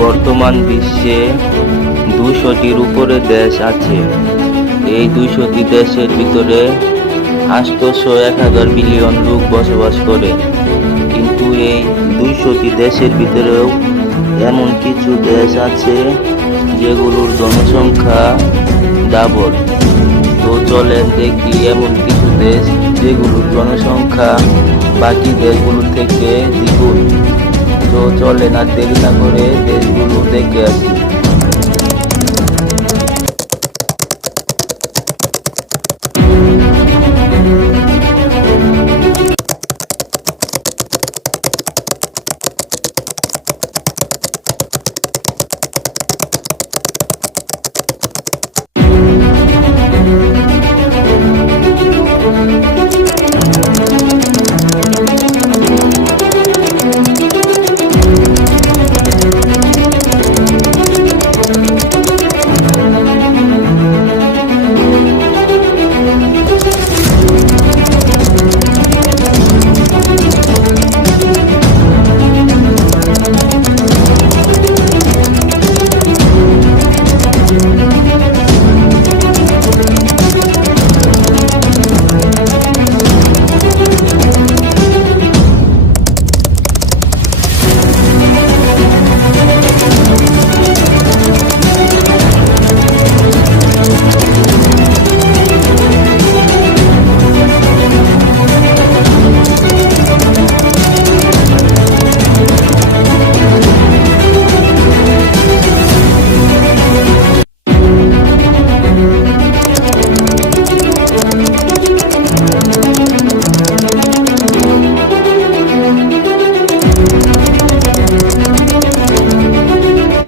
বর্তমান বিশ্বে 200টির উপরে দেশ আছে। এই 200টি দেশের ভিতরে 801,000 বিলিয়ন লোক বসবাস করে। কিন্তু এই 200টি দেশের ভিতরেও এমন কিছু দেশ আছে যেগুলোর জনসংখ্যা ডাবল। তো চলেন দেখি এমন কিছু দেশ যেগুলোর জনসংখ্যা বাকি দেশগুলোর থেকে দ্বিগুণ। তো চলেন আর দেরি না করে দেশগুলো দেখে আসি।